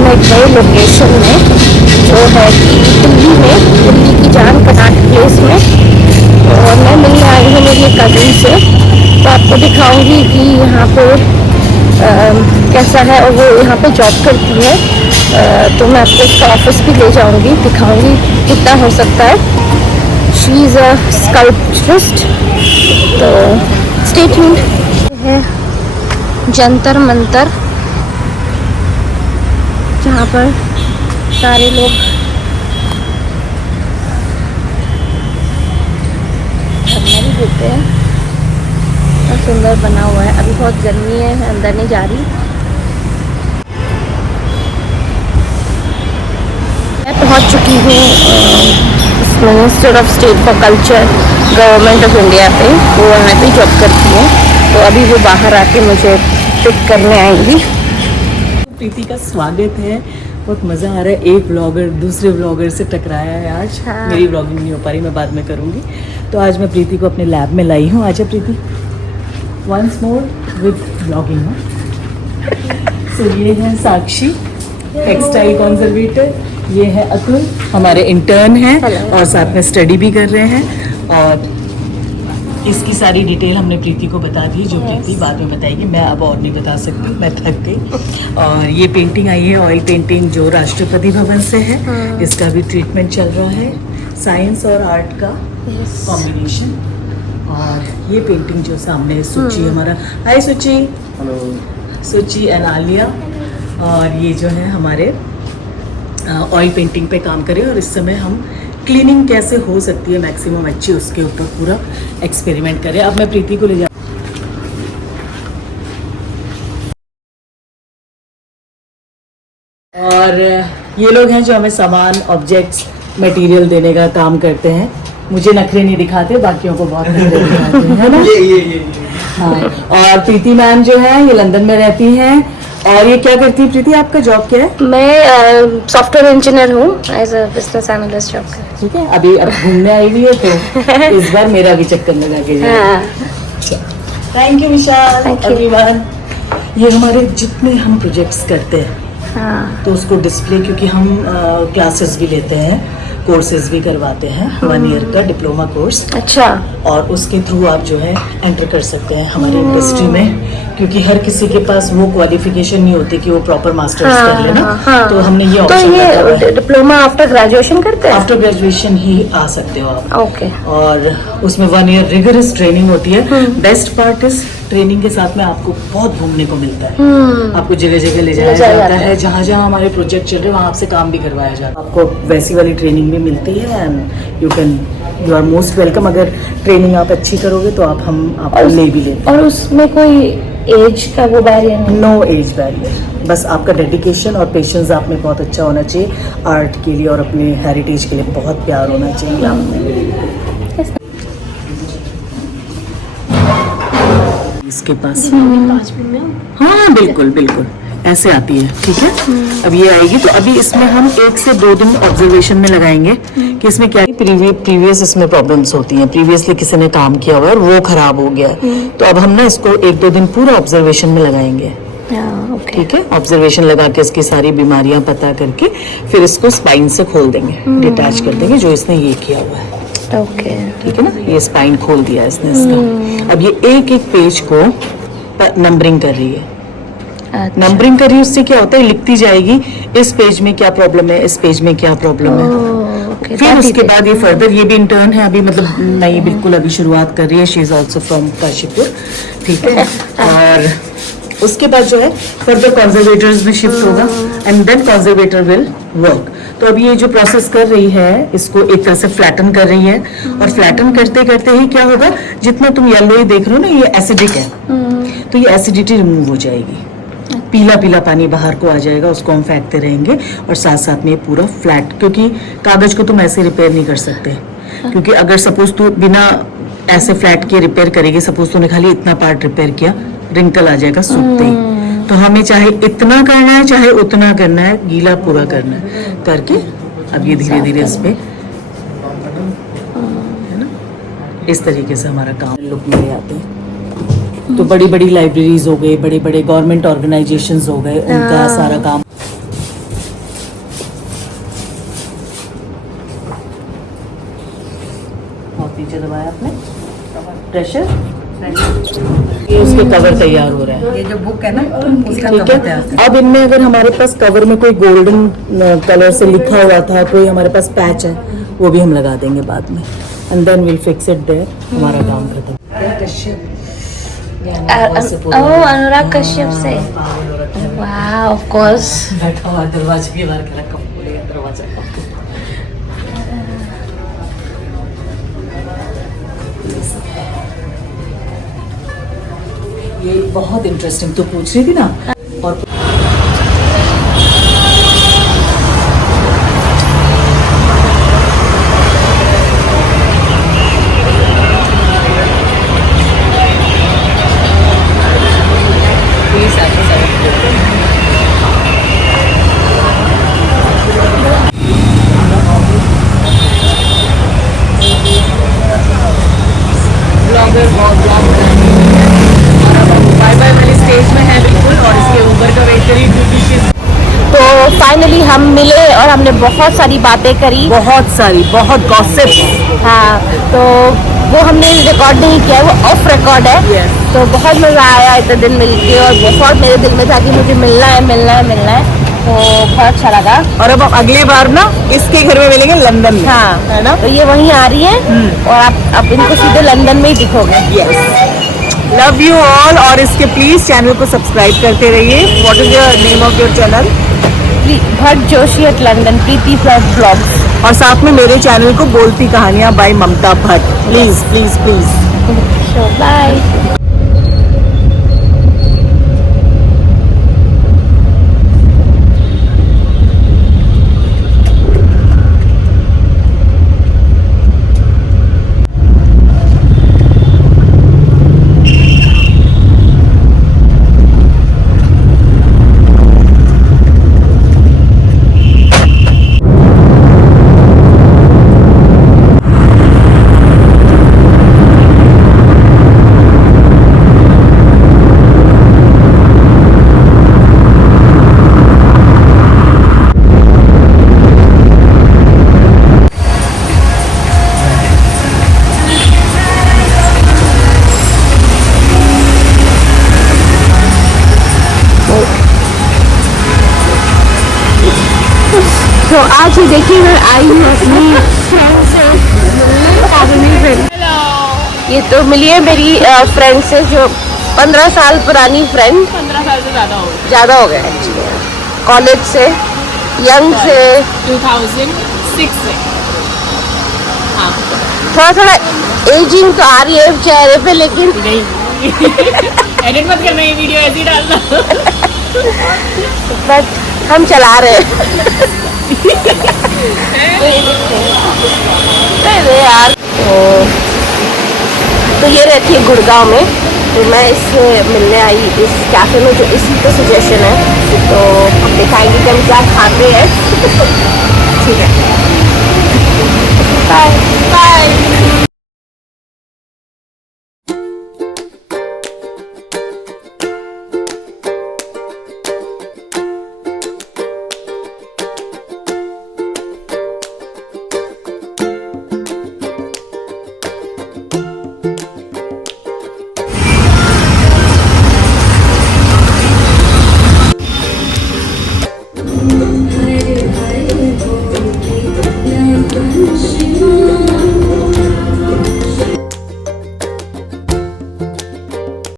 हूँ मैं एक नई लोकेशन में, जो है कि दिल्ली में, दिल्ली की जान कनाट प्लेस में। और मैं मिलने आई हूँ मेरी कज़िन से, तो आपको दिखाऊंगी कि यहाँ पे कैसा है। और वो यहाँ पे जॉब करती है, तो मैं आपको उसका ऑफिस भी ले जाऊंगी, दिखाऊंगी कितना हो सकता है। She is a sculpturist. तो स्टे ट्यून्ड। है जंतर मंतर, जहाँ पर सारे लोग धरना भी देते हैं। बहुत सुंदर बना हुआ है। अभी बहुत गर्मी है, अंदर नहीं जा रही। मैं पहुँच चुकी हूँ minister of state for culture, government of India पे। वो वहाँ पे जॉब करती है, तो अभी वो बाहर आके मुझे पिक करने आएंगी। प्रीति का स्वागत है। बहुत मज़ा आ रहा है। एक ब्लॉगर दूसरे ब्लॉगर से टकराया है आज। हाँ। मेरी ब्लॉगिंग नहीं हो पा रही, मैं बाद में करूँगी। तो आज मैं प्रीति को अपने लैब में लाई हूँ। आजा प्रीति, वंस मोर विद ब्लॉगिंग। सो ये है साक्षी, टेक्सटाइल कॉन्जर्वेटर। ये है अतुल, हमारे इंटर्न हैं और साथ में स्टडी भी कर रहे हैं। और इसकी सारी डिटेल हमने प्रीति को बता दी, जो प्रीति बाद में बताएगी। मैं अब और नहीं बता सकती, मैं थक गई। और ये पेंटिंग आई है, ऑयल पेंटिंग, जो राष्ट्रपति भवन से है। इसका भी ट्रीटमेंट चल रहा है, साइंस और आर्ट का कॉम्बिनेशन। और ये पेंटिंग जो सामने है, सुची हमारा। हाय सुची। हेलो। सुची एंड आलिया। और ये जो है हमारे ऑयल पेंटिंग पे काम करें, और इस समय हम क्लीनिंग कैसे हो सकती है मैक्सिमम अच्छी, उसके ऊपर पूरा एक्सपेरिमेंट करें। अब मैं प्रीति को ले जा। और ये लोग हैं जो हमें सामान, ऑब्जेक्ट्स, मटेरियल देने का काम करते हैं। मुझे नखरे नहीं दिखाते, बाकियों को बहुत नखरे दिखाते हैं, है ना? ये। हाँ। और प्रीति मैम जो है ये लंदन में रहती हैं। और ये क्या करती है प्रीति, आपका जॉब क्या है? मैं सॉफ्टवेयर इंजीनियर हूँ, as a business analyst job कर। ठीक है, अभी अब घूमने आई हुई है, तो इस बार मेरा भी चक्कर लगा के जाए। Thank you Vishal. एवरीवन, ये हमारे जितने हम प्रोजेक्ट्स करते हैं, हाँ, तो उसको डिस्प्ले, क्योंकि हम क्लासेस भी लेते हैं, कोर्सेज भी करवाते हैं, 1 ईयर का डिप्लोमा कोर्स। अच्छा। और उसके थ्रू आप जो है एंटर कर सकते हैं हमारी इंडस्ट्री में, क्योंकि हर किसी के पास वो क्वालिफिकेशन नहीं होती कि वो प्रॉपर मास्टर्स कर लेना। तो हमने ये ऑप्शन रखा हुआ है। डिप्लोमा आफ्टर ग्रेजुएशन करते हैं? आफ्टर ग्रेजुएशन ही आ सकते हो आप। ओके। और उसमें 1 ईयर रिगरस ट्रेनिंग होती है। बेस्ट पार्ट इज ट्रेनिंग के साथ में आपको बहुत घूमने को मिलता है। आपको जगह जगह ले जाया जाता है, जहाँ जहाँ हमारे प्रोजेक्ट चल रहे हैं वहाँ आपसे काम भी करवाया जाता है। आपको वैसी वाली ट्रेनिंग भी मिलती है, and you are most welcome. अगर ट्रेनिंग आप अच्छी करोगे तो आपको ले भी लेते हैं। और उसमें कोई एज का वो बैरियर नहीं? नो एज बैरियर, बस आपका डेडिकेशन और पेशेंस आप में बहुत अच्छा होना चाहिए। आर्ट के लिए और अपने हेरिटेज के लिए बहुत प्यार होना चाहिए आप में। इसके पास 5 मिनट में? हाँ बिल्कुल बिल्कुल, ऐसे आती है। ठीक है, अब ये आएगी, तो अभी इसमें हम 1 से 2 दिन ऑब्जर्वेशन में लगाएंगे कि इसमें क्या प्रीवियस इसमें प्रॉब्लम्स होती हैं। प्रीवियसली किसी ने काम किया हुआ है और वो खराब हो गया है, तो अब हम ना इसको 1-2 दिन पूरा ऑब्जर्वेशन में लगाएंगे। ठीक है, ऑब्जर्वेशन लगा के इसकी सारी बीमारियां पता करके फिर इसको स्पाइन से खोल देंगे, डिटैच कर देंगे, जो इसने ये किया हुआ है। ओके। ठीक है ना, ये स्पाइन खोल दिया इसने इसका। अब ये एक एक पेज को नंबरिंग कर रही है। अच्छा। नंबरिंग कर रही है, उससे क्या होता है, लिखती जाएगी इस पेज में क्या प्रॉब्लम है, इस पेज में क्या प्रॉब्लम है। फिर उसके बाद ये फर्दर, ये भी इंटर्न है अभी, मतलब नई बिल्कुल अभी शुरुआत कर रही है। She is also from Kashipur. ठीक है, और उसके बाद जो है फर्दर कंजर्वेटर्स में शिफ्ट होगा, and then conservator will work. तो अभी ये जो प्रोसेस कर रही है, इसको एक तरह से फ्लैटन कर रही है, और फ्लैटन करते करते ही क्या होगा, जितना तुम येलो ही देख रहे हो ना, ये एसिडिक है, तो ये एसिडिटी रिमूव हो जाएगी। पीला पीला पानी बाहर को आ जाएगा, उसको हम फेंकते रहेंगे, और साथ साथ में पूरा फ्लैट, क्योंकि कागज को तुम ऐसे रिपेयर नहीं कर सकते, क्योंकि अगर सपोज तू बिना ऐसे फ्लैट के रिपेयर करेगी, सपोज तूने खाली इतना पार्ट रिपेयर किया, रिंकल आ जाएगा सूखते ही। तो हमें चाहे इतना करना है चाहे उतना करना है, गीला पूरा करना है करके अब ये धीरे धीरे इस पे, है ना, इस तरीके से हमारा काम लुक में ले आते हैं। तो बड़ी बड़ी लाइब्रेरीज हो गई, बड़े बड़े गवर्नमेंट ऑर्गेनाइजेशंस हो गए, उनका सारा काम नीचे दबाया आपने प्रेशर, ये उसके कवर तैयार हो रहा है। ये जो बुक है ना उसका ठीक कवर है, तैयार अब इनमें अगर हमारे पास कवर में कोई गोल्डन कलर से लिखा हुआ था, कोई हमारे पास पैच है, वो भी हम लगा देंगे बाद में, and then will fix it there, हमारा काम खत्म। अनुराग कश्यप से, वाह, ऑफ कोर्स। बैठा हुआ दरवाजे के बाहर खड़ा, कब खोलेगा दरवाजा? ये बहुत इंटरेस्टिंग तो पूछ रही थी ना, और तो फाइनली हम मिले और हमने बहुत सारी बातें करी, बहुत गॉसिप्स। हाँ, तो वो हमने रिकॉर्ड नहीं किया, वो ऑफ रिकॉर्ड है। Yes. तो बहुत मज़ा आया इतने दिन मिलके, और बहुत मेरे दिल में था कि मुझे मिलना है, तो बहुत अच्छा लगा। और अब अगली बार ना इसके घर में मिलेंगे लंदन में, हाँ, है ना? तो ये वहीं आ रही है, और आप इनको सीधे लंदन में ही दिखोगे। यस, लव यू ऑल, और इसके प्लीज चैनल को सब्सक्राइब करते रहिए। What is your name of your channel? Bhatt Joshi at London, Preeti blogs. और साथ में मेरे चैनल को Bolti Kahaniyan by Mamta Bhatt. Please please please. Bye. तो आज ही देखिए मैं आई हूँ अपनी फ्रेंड से मिलने। ये तो मिली है मेरी फ्रेंड से, जो 15 साल पुरानी फ्रेंड। 15 साल से ज़्यादा हो गया एक्चुअली, कॉलेज से, यंग से, 2006 से। हाँ, थोड़ा एजिंग तो आ रही है चेहरे पे, लेकिन नहीं एडिट मत करना, ये वीडियो ऐसे ही डालना। बट हम चला रहे हैं। अरे यार, तो ये रहती है गुड़गांव में, तो मैं इससे मिलने आई इस कैफे में, जो इसी का सजेशन है। तो हम दिखाएंगे कि हम क्या खाते हैं। ठीक है, बाय बाय।